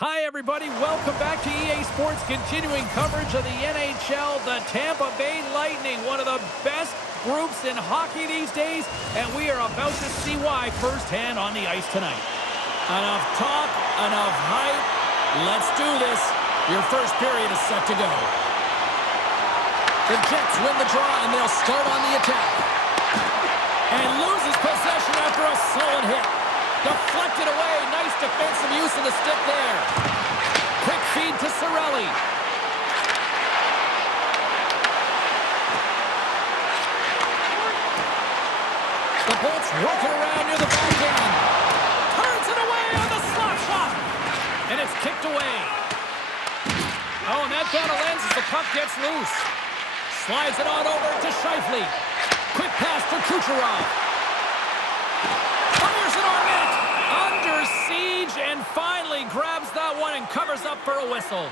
Hi, everybody. Welcome back to EA Sports, continuing coverage of the NHL. The Tampa Bay Lightning, one of the best groups in hockey these days, and we are about to see why firsthand on the ice tonight. Enough talk, enough hype. Let's do this. Your first period is set to go. The Jets win the draw, and they'll start on the attack. And loses possession after a solid hit. Deflected away. Nice defensive use of the stick there. Quick feed to Cirelli. The Bolts working around near the back end. Turns it away on the slap shot. And it's kicked away. Oh, and that got a lens as the puck gets loose. Slides it on over to Scheifele. Quick pass to Kucherov. Fires it on net. Under siege and finally grabs that one and covers up for a whistle.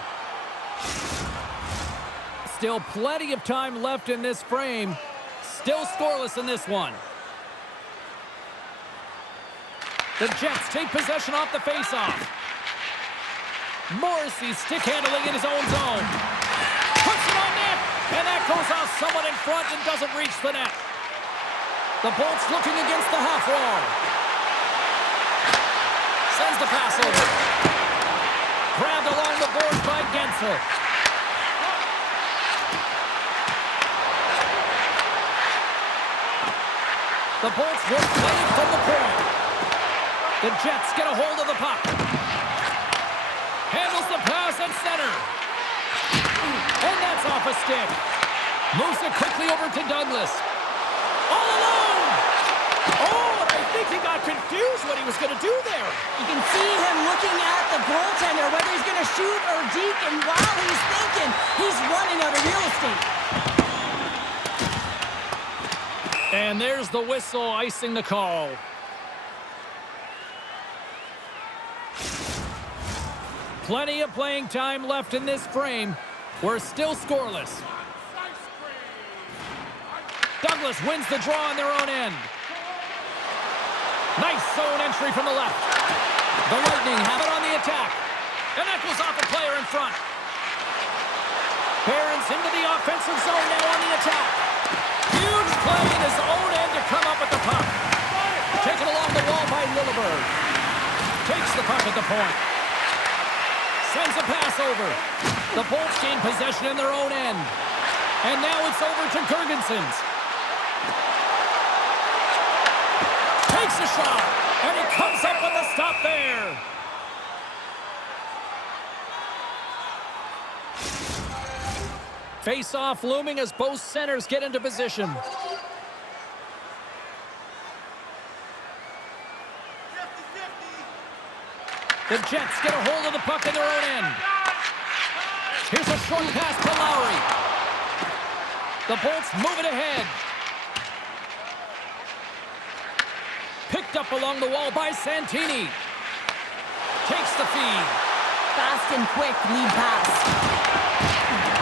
Still plenty of time left in this frame. Still scoreless in this one. The Jets take possession off the faceoff. Morrissey stick handling in his own zone. Puts it on net. And that goes off someone in front and doesn't reach the net. The Bolts looking against the half wall. Sends the pass over. Grabbed along the boards by Gensel. The Bolts will play it from the point. The Jets get a hold of the puck. Handles the pass at center. And that's off a stick. Moves it quickly over to Douglas. All alone! Oh, and I think he got confused what he was going to do there. You can see him looking at the goaltender, whether he's going to shoot or deke, and while he's thinking, he's running out of real estate. And there's the whistle icing the call. Plenty of playing time left in this frame. We're still scoreless. Douglas wins the draw on their own end. Nice zone entry from the left. The Lightning have it on the attack. And that goes off a player in front. Barons into the offensive zone now on the attack. Huge play in his own end to come up with the puck. Taken along the wall by Lilleberg. Takes the puck at the point. Sends a pass over. The Bolts gain possession in their own end. And now it's over to Girgensons. Takes a shot. And he comes up with a stop there. Face-off looming as both centers get into position. The Jets get a hold of the puck in their own end. Here's a short pass to Lowry. The Bolts move it ahead. Picked up along the wall by Santini. Takes the feed. Fast and quick lead pass.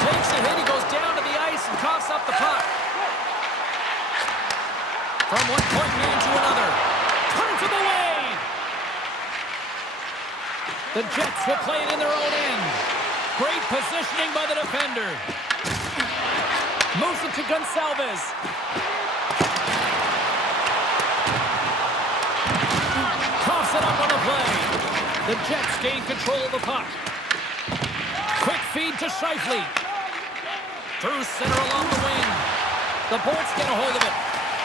Takes a hit. He goes down to the ice and coughs up the puck. From one point man to another. Turns it away. The Jets will play it in their own end. Great positioning by the defender. Moves it to Gonsalves. Coughs it up on the play. The Jets gain control of the puck. Quick feed to Scheifele. Through center along the wing. The Bolts get a hold of it.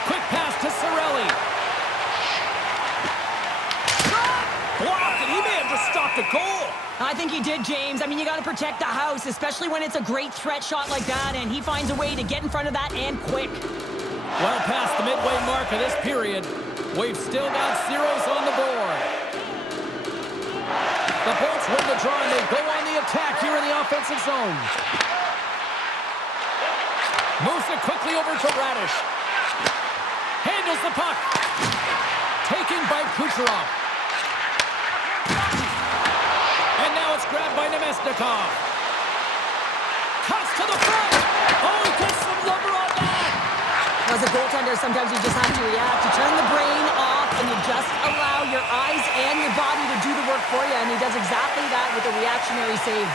Quick pass to Cirelli. Blocked, and he may have just stopped a goal. I think he did, James. I mean, you got to protect the house, especially when it's a great threat shot like that, and he finds a way to get in front of that and quick. Well past the midway mark of this period, we've still got zeros on the board. The Bolts win the draw, and they go on the attack here in the offensive zone. Moves it quickly over to Radish. Handles the puck. Taken by Kucherov. And now it's grabbed by Nemesnikov. Cuts to the front. Oh, he gets some lumber on that. As a goaltender, sometimes you just have to react. You turn the brain off and you just allow your eyes and your body to do the work work for you, and he does exactly that with a reactionary save.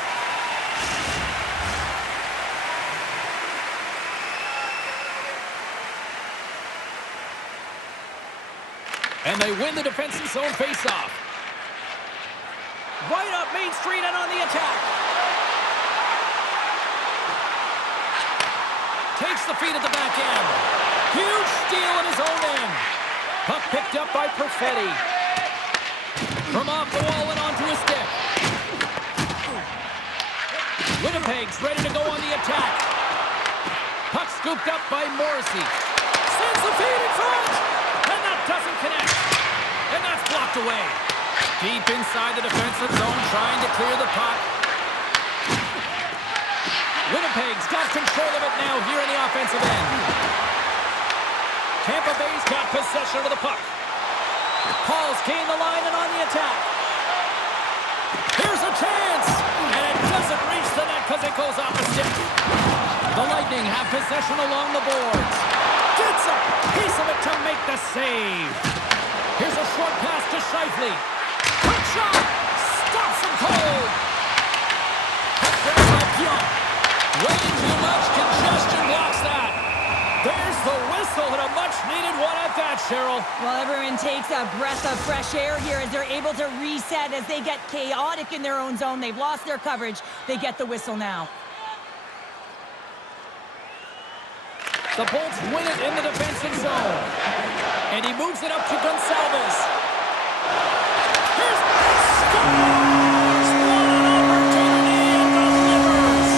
And they win the defensive zone faceoff. Right up Main Street and on the attack. Takes the feed at the back end. Huge steal in his own end. Puck picked up by Perfetti. From off the wall and onto his stick. Winnipeg's ready to go on the attack. Puck scooped up by Morrissey. Sends the feed in front. And that doesn't connect. And that's blocked away. Deep inside the defensive zone, trying to clear the puck. Winnipeg's got control of it now here in the offensive end. Tampa Bay's got possession of the puck. Paul's gained the line and on the attack. Here's a chance! And it doesn't reach the net because it goes off the stick. The Lightning have possession along the boards. Gets a piece of it to make the save. Here's a short pass to Scheifele. Quick shot! Stops him cold! Puck grabs by Pionk. Way too much congestion blocks that. There's the whistle and a much-needed one at that, Cheryl. Well, everyone takes a breath of fresh air here as they're able to reset as they get chaotic in their own zone. They've lost their coverage. They get the whistle now. The Bolts win it in the defensive zone. And he moves it up to Gonçalves. Here's scores! What an opportunity and delivers!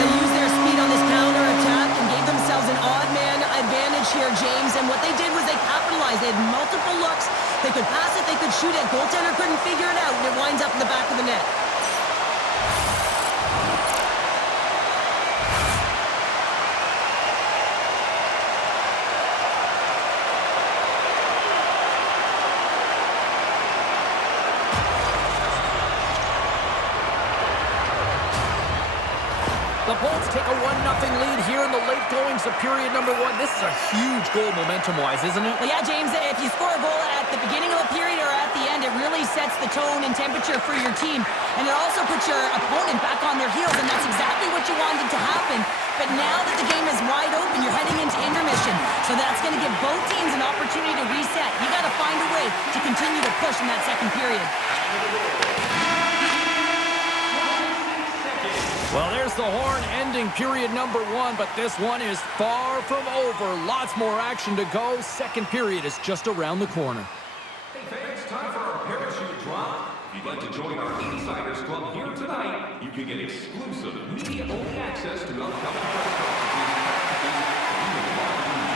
They used their speed on this counter-attack and gave themselves an odd-man advantage here, James. And what they did was they capitalized. They had multiple looks. They could pass it, they could shoot it. Goaltender couldn't figure it out, and it winds up in the back of the net. The Bolts take a 1-0 lead here in the late goings of period number 1. This is a huge goal momentum-wise, isn't it? Well, yeah, James, if you score a goal at the beginning of a period or at the end, it really sets the tone and temperature for your team. And it also puts your opponent back on their heels, and that's exactly what you wanted to happen. But now that the game is wide open, you're heading into intermission. So that's going to give both teams an opportunity to reset. You got to find a way to continue to push in that second period. Well, there's the horn ending period number 1, but this one is far from over. Lots more action to go. Second period is just around the corner. Hey fans, time for our parachute drop. If you'd like to join our Insiders Club here tonight, you can get exclusive media-only access to upcoming press conferences.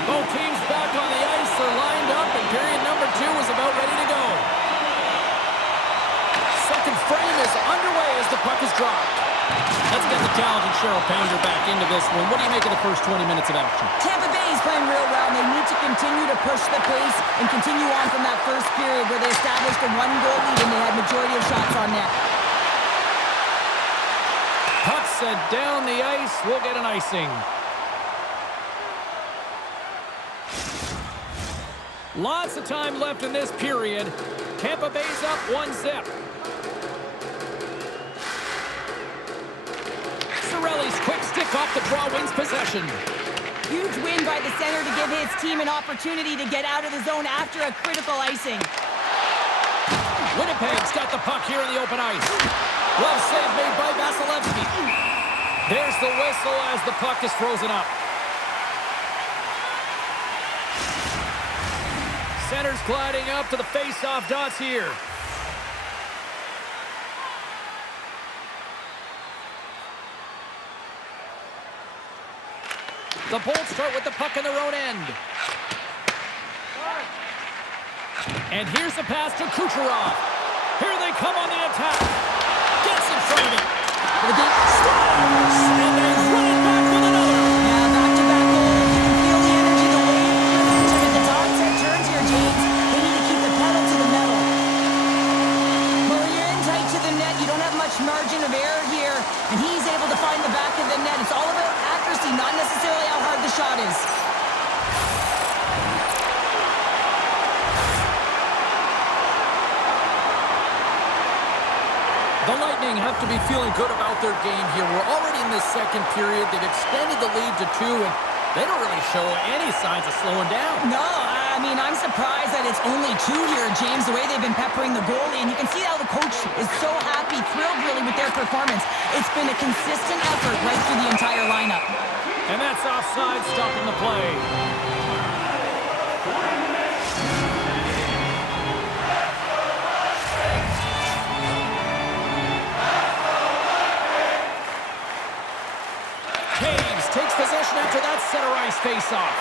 Both teams back on the ice are lined up, and period number 2 is about ready to go. Second frame is underway as the puck is dropped. Let's get the talented Cheryl Pounder back into this one. What do you make of the first 20 minutes of action? Tampa Bay is playing real well, and they need to continue to push the pace and continue on from that first period where they established a 1-goal lead and they had majority of shots on net. Puck sent down the ice. We'll get an icing. Lots of time left in this period. Tampa Bay's up 1-0. Cirelli's quick stick off the draw wins possession. Huge win by the center to give his team an opportunity to get out of the zone after a critical icing. Winnipeg's got the puck here in the open ice. Glove save made by Vasilevsky. There's the whistle as the puck is frozen up. Center's gliding up to the face-off dots here. The Bolts start with the puck in their own end. And here's the pass to Kucherov. Here they come on the attack. Gets in front of it. The game Scores! And they run it back with another. Yeah, back-to-back goals. You can feel the energy, the weight. At the top set turns here, James. They need to keep the pedal to the metal. But when you're in tight to the net, you don't have much margin of error here. And he's able to find the back of the net. It's all about accuracy, not necessarily how hard the shot is. The Lightning have to be feeling good about their game here. We're already in the second period. They've extended the lead to 2, and they don't really show any signs of slowing down. No, I mean, I'm surprised that it's only 2 here, James, the way they've been peppering the goalie. And you can see how the coach is so happy, thrilled really with their performance. It's been a consistent effort right through the entire lineup. And that's offside, stopping the play. Takes possession after that center ice face-off.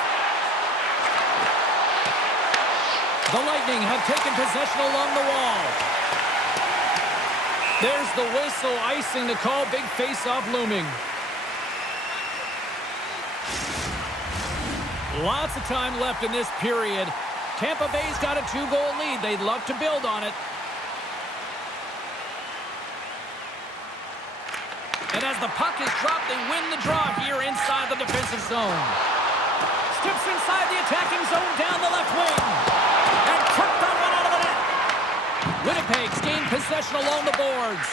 The Lightning have taken possession along the wall. There's the whistle, icing the call. Big face-off looming. Lots of time left in this period. Tampa Bay's got a 2-goal lead. They'd love to build on it. And as the puck is dropped, they win the draw here inside the defensive zone. Steps inside the attacking zone down the left wing. And kicked that one out of the net. Winnipeg's gained possession along the boards.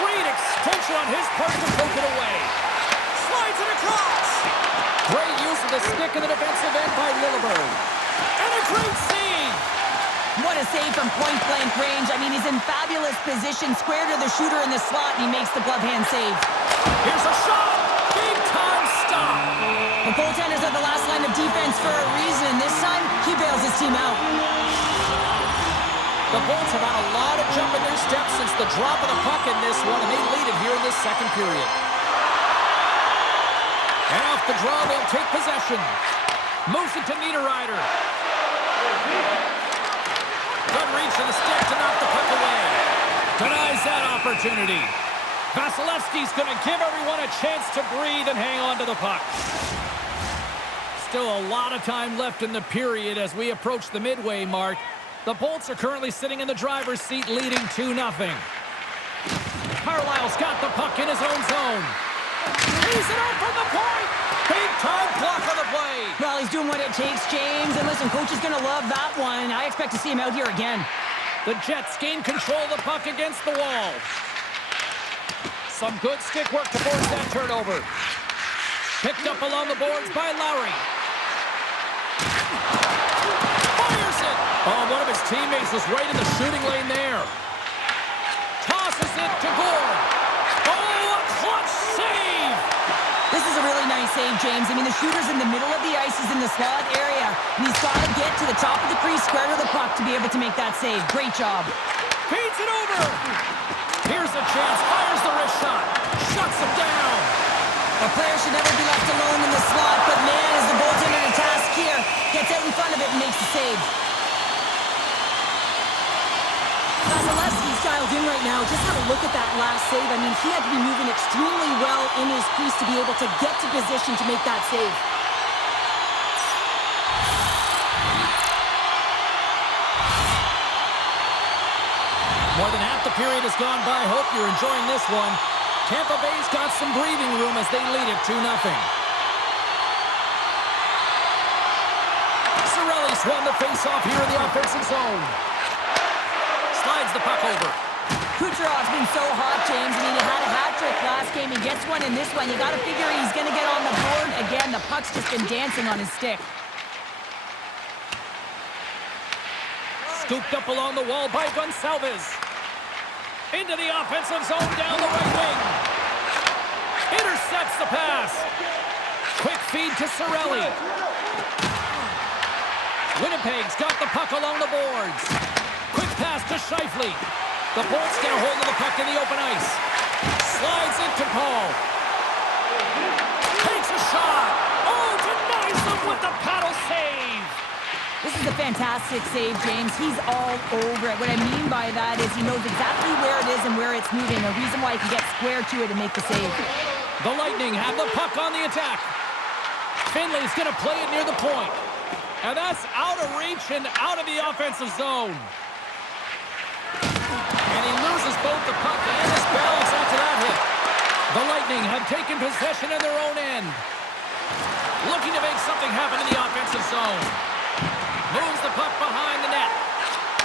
Great extension on his part to poke it away. Slides it across. Great use of the stick in the defensive end by Lilleberg. And a great save. What a save from point-blank range. I mean, he's in fabulous position, square to the shooter in the slot, and he makes the glove hand save. Here's a shot. Big-time stop. The goaltenders are the last line of defense for a reason. This time, he bails his team out. The Bolts have had a lot of jump in their steps since the drop of the puck in this one, and they lead it here in this second period. And off the draw, they'll take possession. Moves it to Niederreiter. Good reach of the stick to knock the puck away. Denies that opportunity. Vasilevsky's going to give everyone a chance to breathe and hang on to the puck. Still a lot of time left in the period as we approach the midway mark. The Bolts are currently sitting in the driver's seat, leading 2-0. Carlisle's got the puck in his own zone. He's it out from the point. Big-time block on the play. Well, he's doing what it takes, James. And listen, coach is going to love that one. I expect to see him out here again. The Jets gain control of the puck against the wall. Some good stick work to force that turnover. Picked up along the boards by Lowry. Fires it. Oh, one of his teammates was right in the shooting lane there. Tosses it to Gore. Oh, a clutch save. This is a really nice save, James. I mean, the shooter's in the middle of the ice. He's in the slot area. And he's got to get to the top of the crease, square to the puck to be able to make that save. Great job. Feeds it over. Here's a chance. Fires the wrist shot. Shuts him down. A player should never be left alone in the slot, but man, is the goaltender in a task here. Gets out in front of it and makes the save. Vasilevsky's dialed in right now. Just have a look at that last save. I mean, he had to be moving extremely well in his crease to be able to get to position to make that save. More than half the period has gone by. Hope you're enjoying this one. Tampa Bay's got some breathing room as they lead it 2-0. Cirelli's won the face-off here in the offensive zone. Slides the puck over. Kucherov's been so hot, James. I mean, he had a hat-trick last game. He gets one in this one. You got to figure he's going to get on the board again. The puck's just been dancing on his stick. Scooped up along the wall by Gonçalves. Into the offensive zone down the right wing. Intercepts the pass. Quick feed to Cirelli. Winnipeg's got the puck along the boards. Quick pass to Scheifele. The Bolts get a hold of the puck in the open ice. Slides it to Paul. Takes a shot. Oh, denies them with the paddle save. This is a fantastic save, James. He's all over it. What I mean by that is he knows exactly where it is and where it's moving. A reason why he can get square to it and make the save. The Lightning have the puck on the attack. Finley's going to play it near the point. And that's out of reach and out of the offensive zone. And he loses both the puck and his balance after that hit. The Lightning have taken possession of their own end. Looking to make something happen in the offensive zone. Moves the puck behind the net.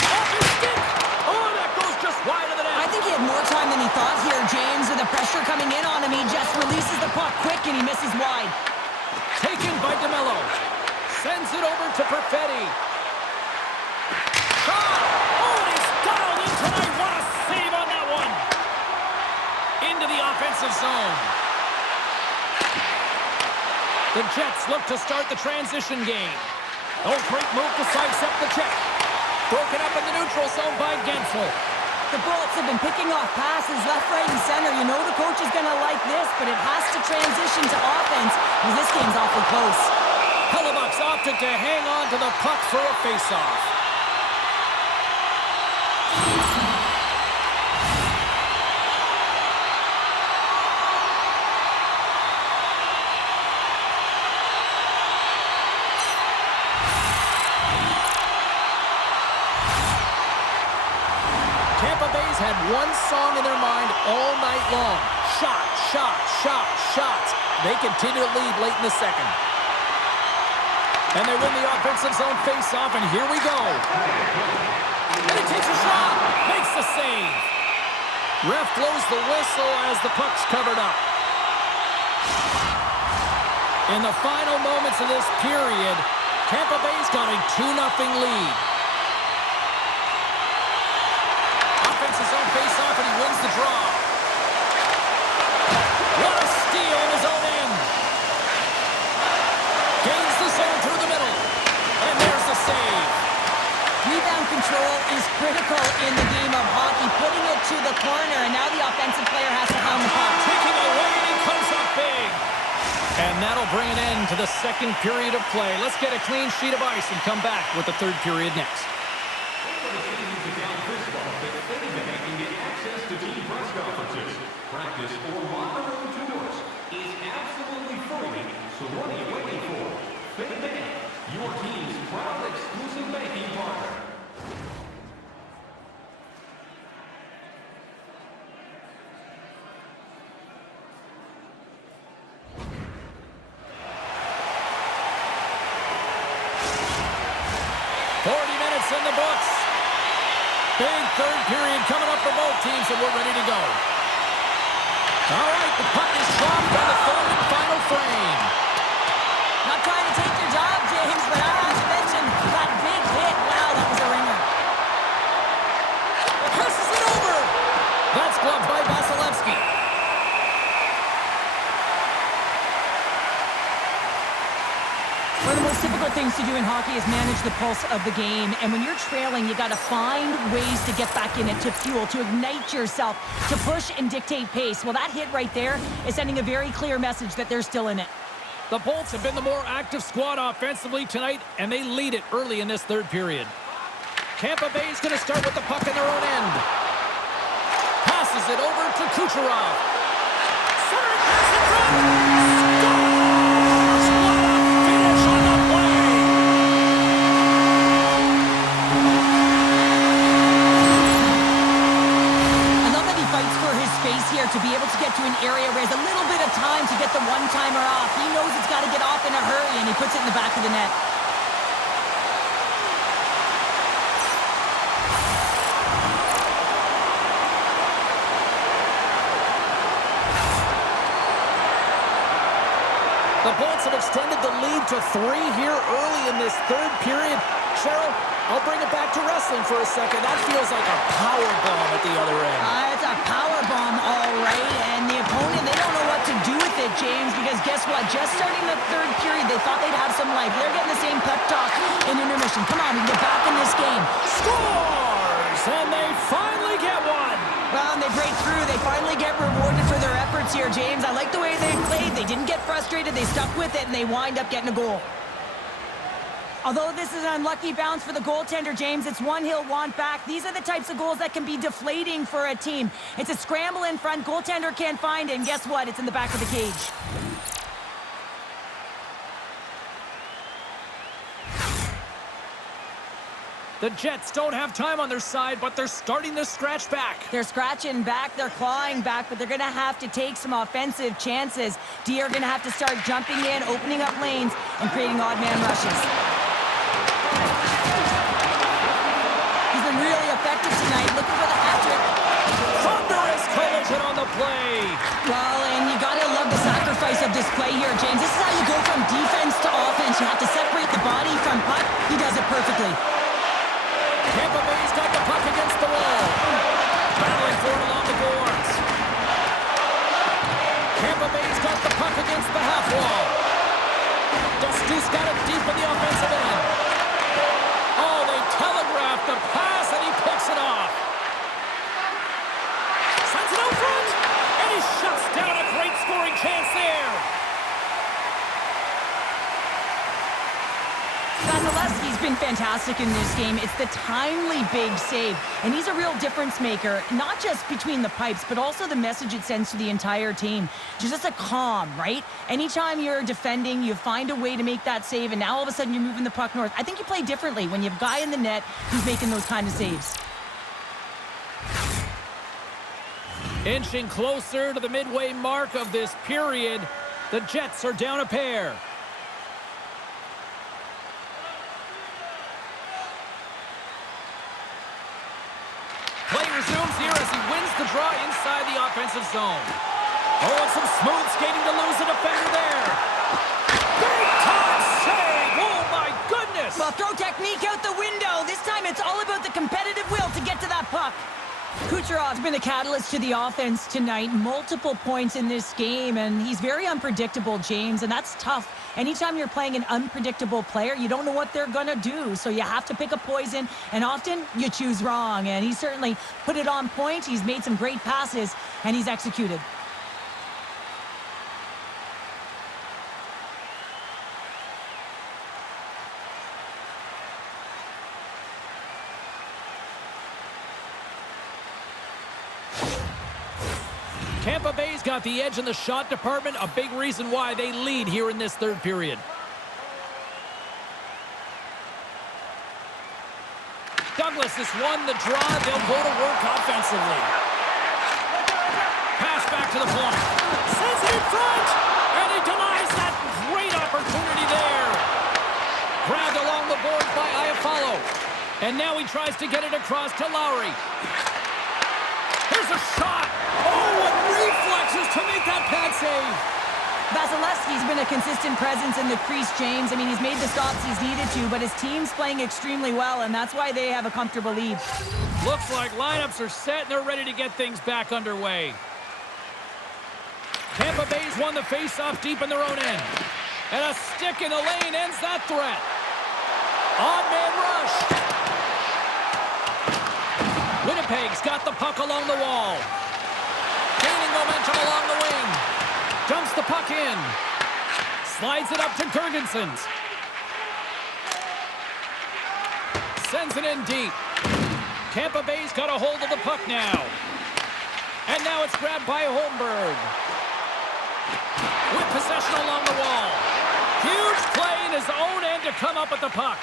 Off his stick. Oh, that goes just wide of the net. I think he had more time than he thought here, James. With the pressure coming in on him, he just releases the puck quick and he misses wide. Taken by DeMello. Sends it over to Perfetti. Shot! Oh, and he's dialed in tonight. What a save on that one. Into the offensive zone. The Jets look to start the transition game. Oh, great move to sidestep the check. Broken up in the neutral zone by Gensel. The Bolts have been picking off passes left, right, and center. You know the coach is going to like this, but it has to transition to offense, because this game's awfully close. Hellebuck's opted to hang on to the puck for a faceoff. Tampa Bay's had one song in their mind all night long. Shot, shot, shot, shots. They continue to lead late in the second. And they win the offensive zone face-off, and here we go. And he takes a shot, makes the save. Ref blows the whistle as the puck's covered up. In the final moments of this period, Tampa Bay's got a 2-0 lead. Offensive zone face-off, and he wins the draw. What a steal in his own end. Gains the zone through the middle. And there's the save. Rebound control is critical in the game of hockey, putting it to the corner, and now the offensive player has to pound the puck. Taking away, and he comes up big. And that'll bring an end to the second period of play. Let's get a clean sheet of ice and come back with the third period next. Practice or locker room tours is absolutely free, so what are you waiting for? Fake Bank, your team's proud exclusive banking partner. In the books. Big third period coming up for both teams, and we're ready to go. All right, the puck is dropped on the third and final frame. Not trying to take your job, James, but I have to mention that big hit. Wow, that was a ringer. Passes it over. That's gloved by Vasilevsky. One of the most difficult things to do in hockey is manage the pulse of the game. And when you're trailing, you got to find ways to get back in it, to fuel, to ignite yourself, to push and dictate pace. Well, that hit right there is sending a very clear message that they're still in it. The Bolts have been the more active squad offensively tonight, and they lead it early in this third period. Tampa Bay's going to start with the puck in their own end. Passes it over to Kucherov. Centering pass in front. Here to be able to get to an area where he has a little bit of time to get the one-timer off. He knows it's got to get off in a hurry, and he puts it in the back of the net. The Bolts have extended the lead to 3 here early in this third period. Cheryl, I'll bring it back to wrestling for a second. That feels like a power bomb at the other end. It's a power bomb, all right. And the opponent, they don't know what to do with it, James, because guess what? Just starting the third period, they thought they'd have some life. They're getting the same pep talk in intermission. Come on, we can get back in this game. Scores! And they finally get one. Well, and they break through. They finally get rewarded for their efforts here, James. I like the way they played. They didn't get frustrated. They stuck with it, and they wind up getting a goal. Although this is an unlucky bounce for the goaltender, James, it's one he'll want back. These are the types of goals that can be deflating for a team. It's a scramble in front. Goaltender can't find it, and guess what? It's in the back of the cage. The Jets don't have time on their side, but they're starting to scratch back. They're scratching back, they're clawing back, but they're going to have to take some offensive chances. D are going to have to start jumping in, opening up lanes, and creating odd man rushes. He's been really effective tonight, looking for the hat-trick. Thunderous collision on the play. Well, and you gotta love the sacrifice of this play here, James. This is how you go from defense to offense. You have to separate the body from puck. He does it perfectly. Tampa Bay's got the puck against the wall. Battling for it along the boards. Tampa Bay's got the puck against the half wall. Dusty's got it deep in the offensive end. Oh, they telegraphed the pass, and he picks it off. Sends it out front, and he shuts down a great scoring chance there. Vasilevsky's been fantastic in this game. It's the timely big save, and he's a real difference maker, not just between the pipes, but also the message it sends to the entire team. Just a calm, right? Anytime you're defending, you find a way to make that save, and now all of a sudden you're moving the puck north. I think you play differently when you have a guy in the net who's making those kind of saves. Inching closer to the midway mark of this period, the Jets are down a pair. Play resumes here as he wins the draw inside the offensive zone. Oh, and some smooth skating to lose a defender there. Big time save! Oh, my goodness! Well, throw technique out the window. This time it's all about the competitive will to get to that puck. Kucherov's been the catalyst to the offense tonight. Multiple points in this game, and he's very unpredictable, James, and that's tough. Anytime you're playing an unpredictable player, you don't know what they're going to do, so you have to pick a poison, and often you choose wrong, and he certainly put it on point. He's made some great passes, and he's executed. Tampa Bay's got the edge in the shot department, a big reason why they lead here in this third period. Douglas has won the draw. They'll go to work offensively. Pass back to the point. Sends it in front, and he denies that great opportunity there. Grabbed along the boards by Iafallo. And now he tries to get it across to Lowry. Here's a shot. Oh, and reflexes to make that pad save. Vasilevsky's been a consistent presence in the crease, James. I mean, he's made the stops he's needed to, but his team's playing extremely well, and that's why they have a comfortable lead. Looks like lineups are set, and they're ready to get things back underway. Tampa Bay's won the face-off deep in their own end. And a stick in the lane ends that threat. Odd man rush. Winnipeg's got the puck along the wall. Gaining momentum along the wing. Dumps the puck in. Slides it up to Gergensons. Sends it in deep. Tampa Bay's got a hold of the puck now. And now it's grabbed by Holmberg. With possession along the wall. Huge play in his own end to come up with the puck.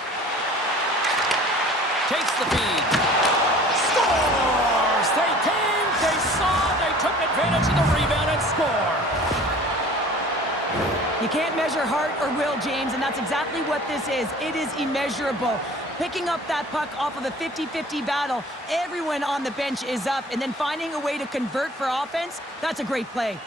Takes the feed. Scores! They came, they saw, they took advantage of the rebound and score. You can't measure heart or will, James, and that's exactly what this is. It is immeasurable. Picking up that puck off of a 50-50 battle, everyone on the bench is up, and then finding a way to convert for offense, that's a great play.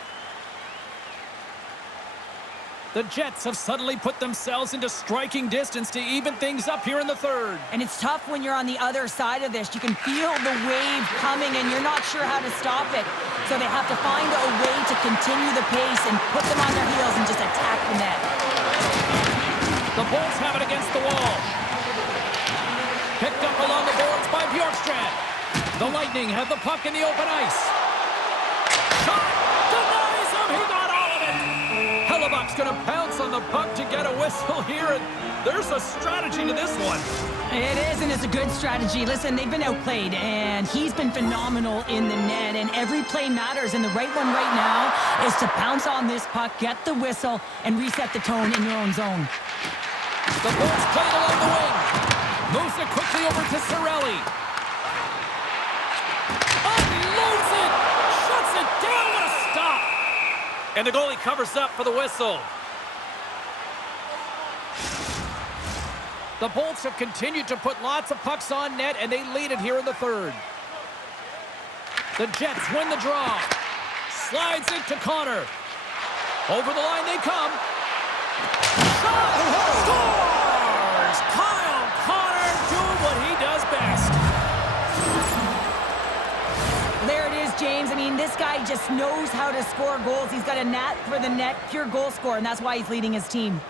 The Jets have suddenly put themselves into striking distance to even things up here in the third. And it's tough when you're on the other side of this. You can feel the wave coming, and you're not sure how to stop it. So they have to find a way to continue the pace and put them on their heels and just attack the net. The Bulls have it against the wall. Picked up along the boards by Bjorkstrand. The Lightning have the puck in the open ice. Shot! Denies him! He got all of it! Hellebuck's going to pounce on the puck to get a whistle here, and there's a strategy to this one. It is, and it's a good strategy. Listen, they've been outplayed, and he's been phenomenal in the net, and every play matters, and the right one right now is to pounce on this puck, get the whistle, and reset the tone in your own zone. The Bulls play it along the wing. Moves it quickly over to Cirelli. Unloads it! Shuts it down! What a stop! And the goalie covers up for the whistle. The Bolts have continued to put lots of pucks on net, and they lead it here in the third. The Jets win the draw. Slides it to Connor. Over the line they come. Shot! Scores! Kyle Connor doing what he does best. There it is, James. I mean, this guy just knows how to score goals. He's got a knack for the net, pure goal scorer, and that's why he's leading his team.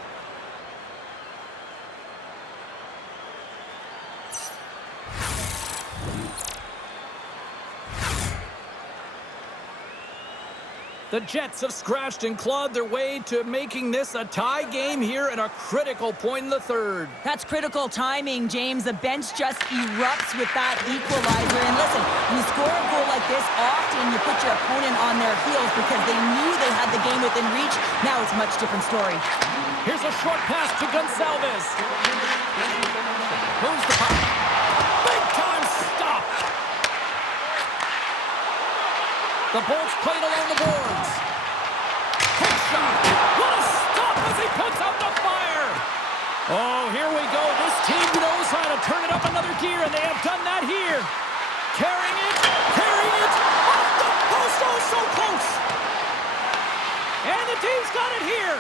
The Jets have scratched and clawed their way to making this a tie game here at a critical point in the third. That's critical timing, James. The bench just erupts with that equalizer. And listen, you score a goal like this, often you put your opponent on their heels because they knew they had the game within reach. Now it's a much different story. Here's a short pass to Gonçalves. Moves the puck. Big time stop. The Bolts played along the boards. Quick shot. What a stop as he puts out the fire. Oh, here we go. This team knows how to turn it up another gear, and they have done that here. Carrying it. Off the post. Oh, so close. And the team's got it here.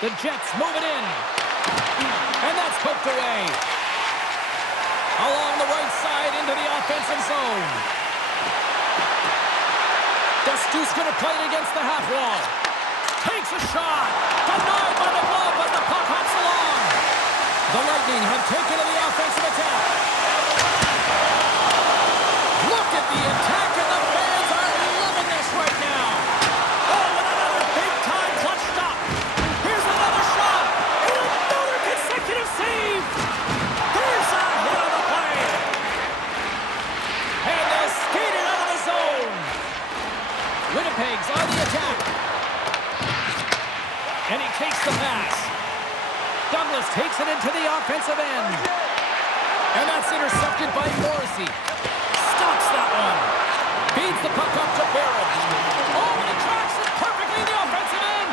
The Jets move it in. And that's poked away. Along the right side into the offensive zone. Dustu's going to play it against the half wall. Takes a shot. Denied by the glove, but the puck hops along. The Lightning have taken to the offensive attack. Look at the attack, and the fans are loving this right now. Oh, and another big-time clutch stop. Here's another shot. And another consecutive save. There's a hit on the play. And they skate it out of the zone. Winnipeg's on the attack. And he takes the pass. Douglas takes it into the offensive end. And that's intercepted by Morrissey. Stops that one. Feeds the puck up to Barrett. Oh, and he tracks it perfectly in the offensive end.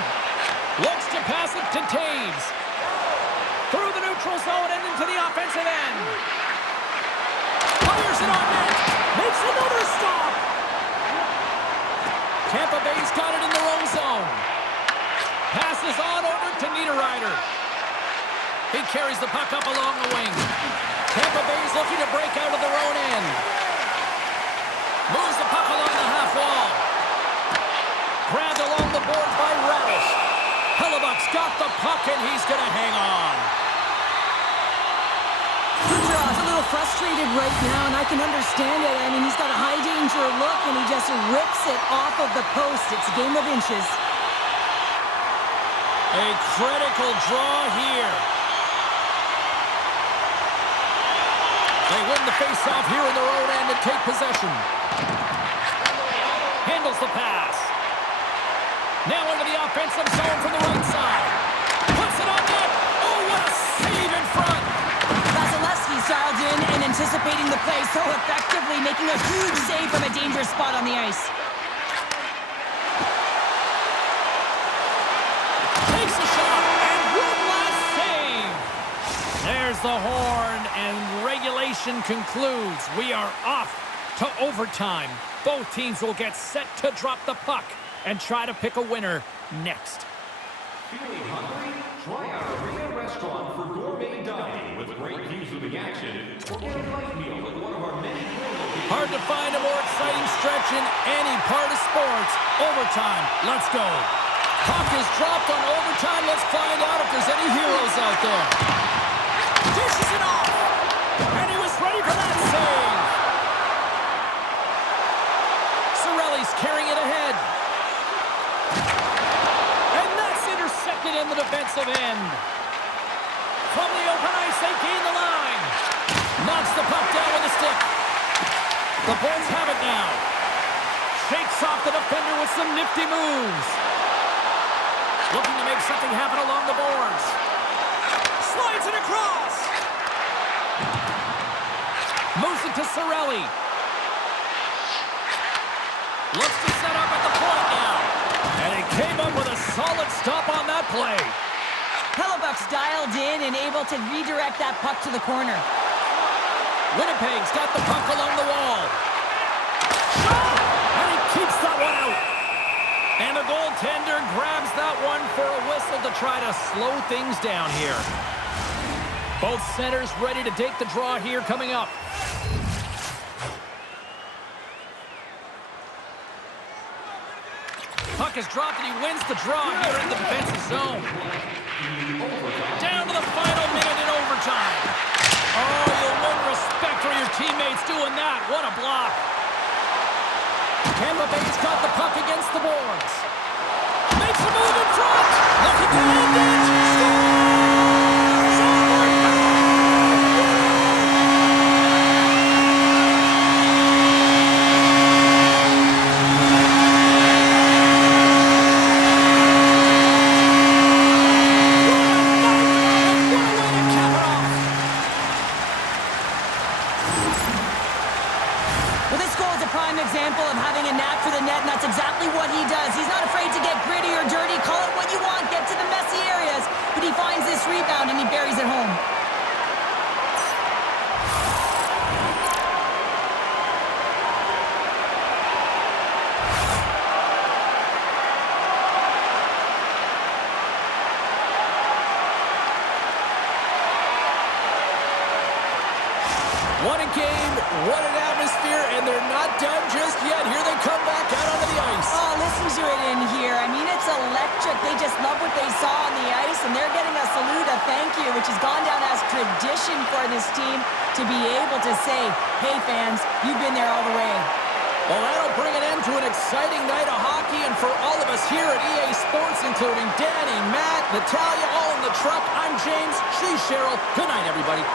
Looks to pass it to Taves. Through the neutral zone and into the offensive end. Fires it on net. Makes another stop. Tampa Bay's got it in their own zone. Passes on over to Niederreiter. He carries the puck up along the wing. Tampa Bay's looking to break out of their own end. Moves the puck along the half wall. Grabbed along the boards by Radish. Hellebuck's got the puck and he's going to hang on. Kucherov's a little frustrated right now, and I can understand it. I mean, he's got a high-danger look, and he just rips it off of the post. It's a game of inches. A critical draw here. They win the face-off here in their own end and take possession. Handles the pass. Now into the offensive zone from the right side. Puts it on net. Oh, what a save in front. Vasilevsky's dialed in and anticipating the play so effectively, making a huge save from a dangerous spot on the ice. Takes a shot, and one last save. There's the horn, and regulation concludes. We are off to overtime. Both teams will get set to drop the puck and try to pick a winner next. Feeling hungry? Try our Arena Restaurant for gourmet dining with great views of the action. Or get a light meal at one of our many locations. Hard to find a more exciting stretch in any part of sports. Overtime, let's go. Puck is dropped on overtime. Let's find out if there's any heroes out there. Dishes it off. And he was ready for that save. Cirelli's carrying it ahead. And that's intercepted in the defensive end. From the open ice, they gain the line. Knocks the puck down with a stick. The Bolts have it now. Shakes off the defender with some nifty moves. Looking to make something happen along the boards. Slides it across. Moves it to Cirelli. Looks to set up at the point now. And he came up with a solid play. Hellebuck's dialed in and able to redirect that puck to the corner. Winnipeg's got the puck along the wall. Shot! And he keeps that one out. And the goaltender grabs that one for a whistle to try to slow things down here. Both centers ready to take the draw here coming up. Puck is dropped and he wins the draw here in the defensive zone. Down to the final minute in overtime. Oh, you'll win respect for your teammates doing that. What a block. Tampa Bay's got the puck against the boards. Makes a move in front. Looking to end it. Scores! Example of having a knack for the net, and that's exactly what he does. He's not afraid to get gritty or dirty. Call it what you want. Get to the messy areas. But he finds this rebound, and he buries it home. What a game, what an atmosphere, and they're not done just yet. Here they come back out onto the ice. Oh, listen to it in here. I mean, it's electric. They just love what they saw on the ice, and they're getting a salute, a thank you, which has gone down as tradition for this team to be able to say, hey, fans, you've been there all the way. Well, that'll bring an end to an exciting night of hockey, and for all of us here at EA Sports, including Danny, Matt, Natalia, all in the truck, I'm James, she's Cheryl. Good night, everybody.